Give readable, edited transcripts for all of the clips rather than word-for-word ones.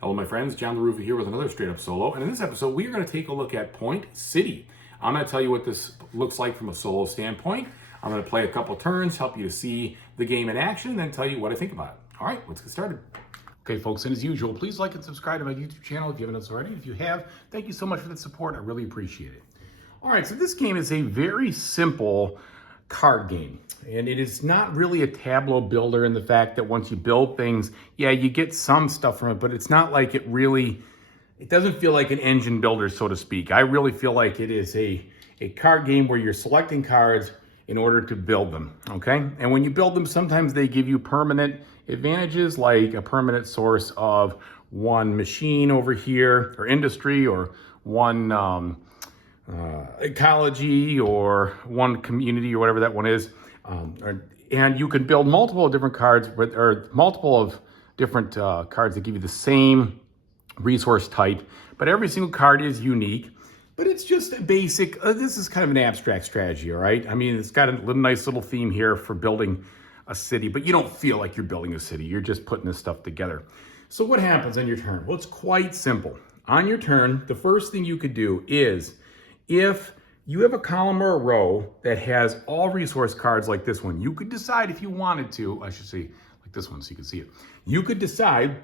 Hello my friends, John LaRuffa here with another straight up solo, and in this episode we are going to take a look at Point City. I'm going to tell you what this looks like from a solo standpoint. I'm going to play a couple turns, help you to see the game in action, and then tell you what I think about it. All right, let's get started. Okay folks, and as usual, please like and subscribe to my YouTube channel if you haven't already. If you have, thank you so much for the support. I really appreciate it. All right, so this game is a very simple card game, and it is not really a tableau builder in the fact that once you build things, yeah, you get some stuff from it, but it's not like it doesn't feel like an engine builder, so to speak. I really feel like it is a card game where you're selecting cards in order to build them, okay? And when you build them, sometimes they give you permanent advantages, like a permanent source of one machine over here, or industry, or one ecology, or one community, or whatever that one is. And you can build multiple different cards, or multiple of different cards that give you the same resource type, but every single card is unique. But it's just a basic, this is kind of an abstract strategy, all right? I mean, it's got a nice little theme here for building a city, but you don't feel like you're building a city. You're just putting this stuff together. So what happens on your turn? Well, it's quite simple. On your turn, the first thing you could do is, if you have a column or a row that has all resource cards like this one, you could decide if you wanted to, I should say like this one so you can see it. You could decide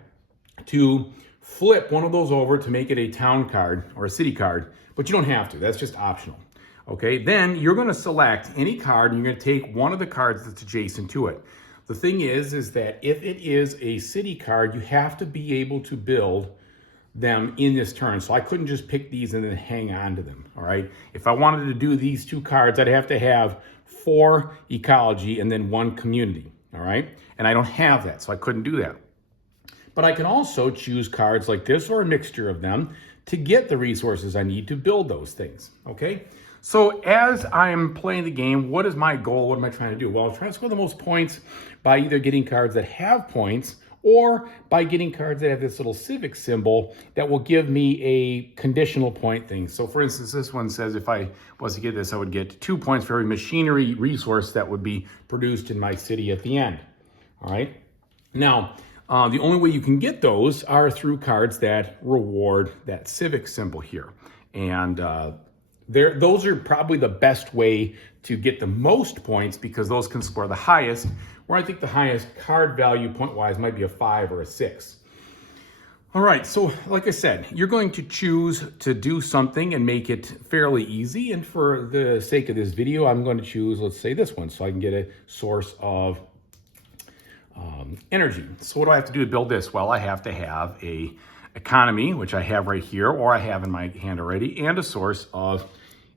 to flip one of those over to make it a town card or a city card, but you don't have to. That's just optional. Okay, then you're going to select any card and you're going to take one of the cards that's adjacent to it. The thing is that if it is a city card, you have to be able to build them in this turn. So I couldn't just pick these and then hang on to them, all right? If I wanted to do these two cards, I'd have to have 4 ecology and then 1 community, all right? And I don't have that, so I couldn't do that. But I can also choose cards like this or a mixture of them to get the resources I need to build those things, okay? So as I'm playing the game, what is my goal? What am I trying to do? Well, I'm trying to score the most points by either getting cards that have points or by getting cards that have this little civic symbol that will give me a conditional point thing. So for instance, this one says if I was to get this, I would get 2 points for every machinery resource that would be produced in my city at the end, all right? Now, the only way you can get those are through cards that reward that civic symbol here. And those are probably the best way to get the most points because those can score the highest, where I think the highest card value point-wise might be a 5 or a 6. All right, so like I said, you're going to choose to do something and make it fairly easy. And for the sake of this video, I'm going to choose, let's say this one, so I can get a source of energy. So what do I have to do to build this? Well, I have to have a economy, which I have right here, or I have in my hand already, and a source of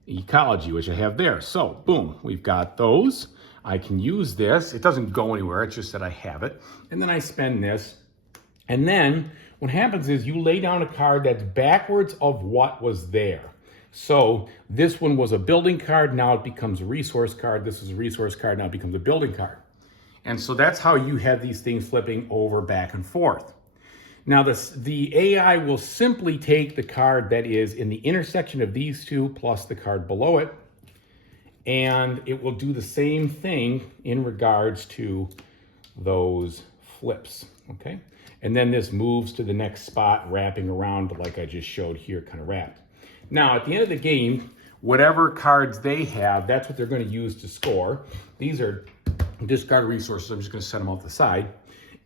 ecology, which I have there. So boom, we've got those. I can use this. It doesn't go anywhere. It's just that I have it. And then I spend this. And then what happens is you lay down a card that's backwards of what was there. So this one was a building card. Now it becomes a resource card. This is a resource card. Now it becomes a building card. And so that's how you have these things flipping over back and forth. Now the AI will simply take the card that is in the intersection of these two plus the card below it, and it will do the same thing in regards to those flips, okay? And then this moves to the next spot, wrapping around like I just showed here, kind of wrapped. Now, at the end of the game, whatever cards they have, that's what they're going to use to score. These are discard resources. I'm just going to set them off the side.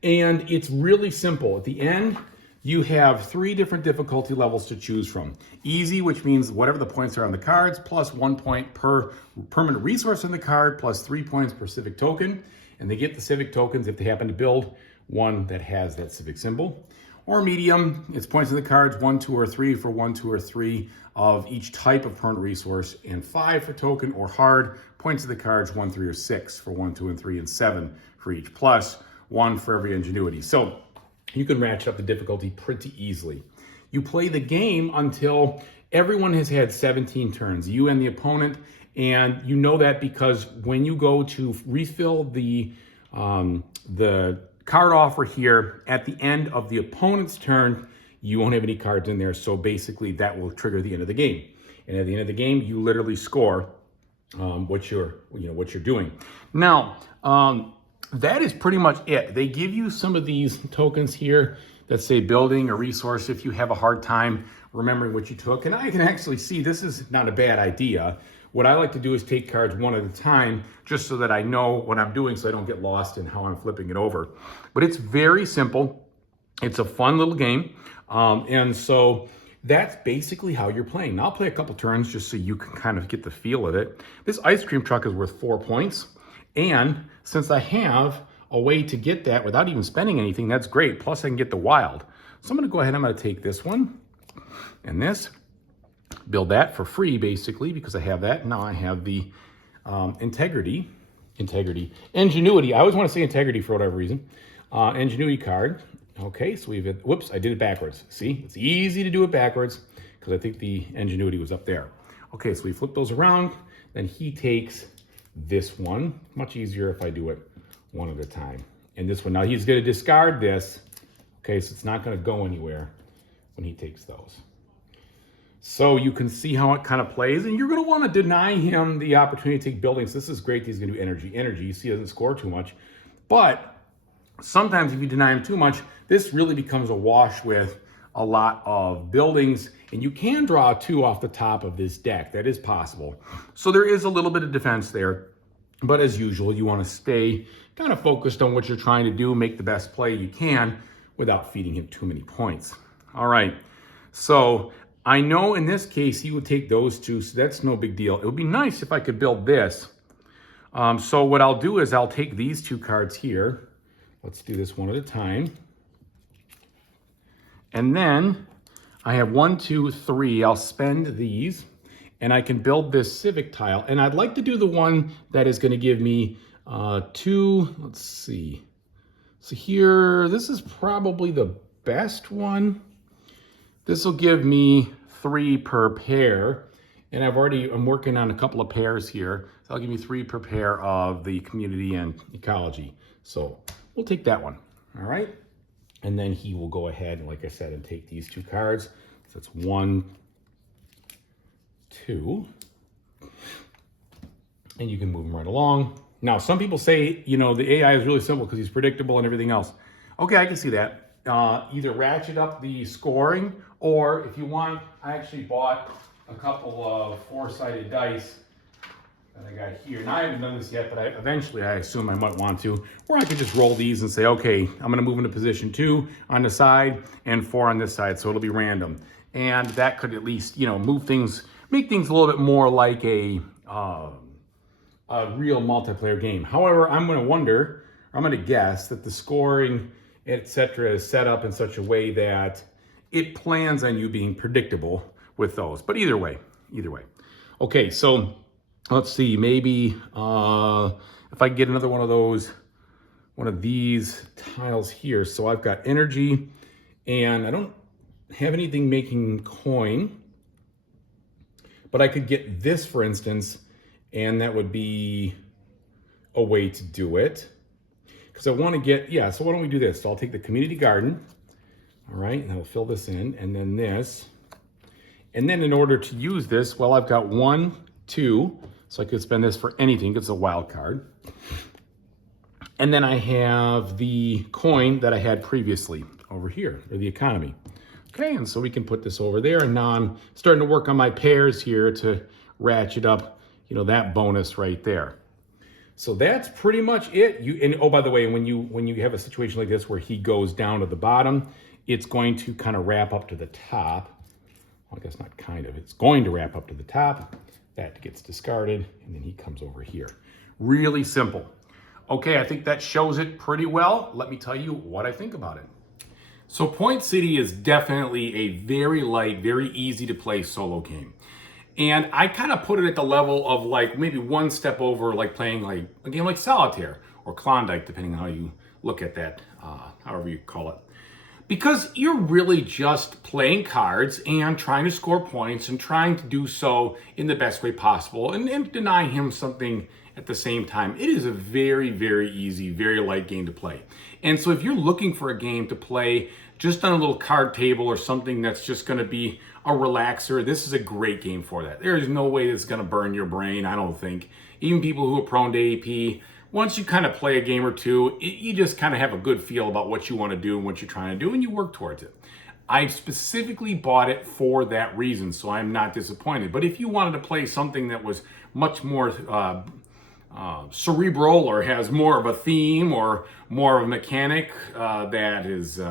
And it's really simple. At the end, you have 3 different difficulty levels to choose from. Easy, which means whatever the points are on the cards, plus 1 point per permanent resource on the card, plus 3 points per civic token. And they get the civic tokens if they happen to build one that has that civic symbol. Or medium, it's points on the cards, 1, 2, or 3 for 1, 2, or 3 of each type of permanent resource, and 5 for token. Or hard, points of the cards, 1, 3, or 6 for 1, 2, and 3, and 7 for each, plus 1 for every ingenuity. So you can ratchet up the difficulty pretty easily. You play the game until everyone has had 17 turns, you and the opponent, and you know that because when you go to refill the card offer here at the end of the opponent's turn, you won't have any cards in there. So basically that will trigger the end of the game. And at the end of the game, you literally score what you're doing. Now, that is pretty much it. They give you some of these tokens here let's say, building a resource if you have a hard time remembering what you took. And I can actually see this is not a bad idea. What I like to do is take cards one at a time just so that I know what I'm doing so I don't get lost in how I'm flipping it over. But it's very simple. It's a fun little game. And so that's basically how you're playing. Now I'll play a couple turns just so you can kind of get the feel of it. This ice cream truck is worth 4 points. And since I have a way to get that without even spending anything, that's great. Plus I can get the wild. So I'm gonna go ahead, I'm gonna take this one and this, build that for free basically because I have that. Now I have the ingenuity. I always wanna say integrity for whatever reason. Ingenuity card. Okay, so we've, whoops, I did it backwards. See, it's easy to do it backwards because I think the ingenuity was up there. Okay, so we flip those around. Then he takes this one. Much easier if I do it one at a time. And this one, now he's gonna discard this. Okay, so it's not gonna go anywhere when he takes those. So you can see how it kind of plays, and you're gonna wanna deny him the opportunity to take buildings. This is great, he's gonna do energy. You see he doesn't score too much. But sometimes if you deny him too much, this really becomes a wash with a lot of buildings, and you can draw 2 off the top of this deck. That is possible. So there is a little bit of defense there, but as usual, you wanna stay kind of focused on what you're trying to do, make the best play you can without feeding him too many points. All right, so I know in this case, he would take those 2, so that's no big deal. It would be nice if I could build this. So what I'll do is I'll take these 2 cards here. Let's do this one at a time. And then I have 1, 2, 3. I'll spend these and I can build this civic tile. And I'd like to do the one that is going to give me 2, let's see. So here, this is probably the best one. This will give me 3 per pair. And I'm working on a couple of pairs here. So that'll give me 3 per pair of the community and ecology. So we'll take that one, all right? And then he will go ahead, like I said, and take these 2 cards. So it's 1, 2. And you can move them right along. Now, some people say, you know, the AI is really simple because he's predictable and everything else. Okay, I can see that. Either ratchet up the scoring, or if you want, I actually bought a couple of 4-sided dice that I got here. Now I haven't done this yet, but eventually I assume I might want to, or I could just roll these and say, okay, I'm gonna move into position 2 on the side and 4 on this side, so it'll be random. And that could at least, you know, move things, make things a little bit more like a real multiplayer game. However, I'm gonna guess that the scoring, etc., is set up in such a way that it plans on you being predictable with those. But either way. Okay, so let's see, maybe if I get another one of these tiles here. So I've got energy, and I don't have anything making coin, but I could get this, for instance, and that would be a way to do it. Because I want to get, so why don't we do this? So I'll take the community garden, all right, and I'll fill this in, and then this. And then in order to use this, well, I've got 1, 2, so I could spend this for anything. It's a wild card. And then I have the coin that I had previously over here, or the economy. Okay, and so we can put this over there, and now I'm starting to work on my pairs here to ratchet up, you know, that bonus right there. So that's pretty much it. And oh, by the way, when you have a situation like this where he goes down to the bottom, it's going to kind of wrap up to the top. Well, I guess not kind of, it's going to wrap up to the top. That gets discarded, and then he comes over here. Really simple. Okay, I think that shows it pretty well. Let me tell you what I think about it. So Point City is definitely a very light, very easy to play solo game. And I kind of put it at the level of like maybe one step over like playing like a game like Solitaire or Klondike, depending on how you look at that, however you call it. Because you're really just playing cards and trying to score points and trying to do so in the best way possible and deny him something at the same time. It is a very, very easy, very light game to play. And so if you're looking for a game to play just on a little card table or something that's just going to be a relaxer, this is a great game for that. There is no way it's going to burn your brain, I don't think. Even people who are prone to AP once you kind of play a game or two, you just kind of have a good feel about what you want to do and what you're trying to do, and you work towards it. I specifically bought it for that reason, so I'm not disappointed. But if you wanted to play something that was much more cerebral, or has more of a theme, or more of a mechanic that is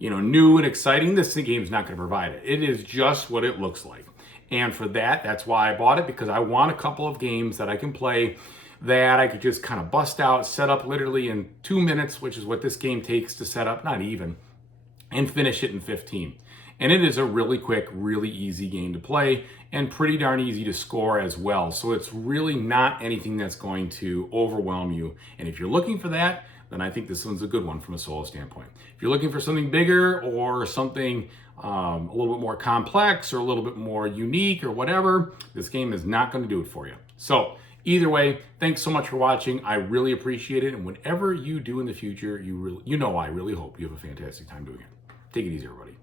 new and exciting, this game is not going to provide it. It is just what it looks like. And for that, that's why I bought it, because I want a couple of games that I can play that I could just kind of bust out, set up literally in 2 minutes, which is what this game takes to set up, not even, and finish it in 15. And it is a really quick, really easy game to play, and pretty darn easy to score as well. So it's really not anything that's going to overwhelm you. And if you're looking for that, then I think this one's a good one from a solo standpoint. If you're looking for something bigger, or something a little bit more complex, or a little bit more unique, or whatever, this game is not going to do it for you. So either way, thanks so much for watching. I really appreciate it. And whatever you do in the future, I really hope you have a fantastic time doing it. Take it easy, everybody.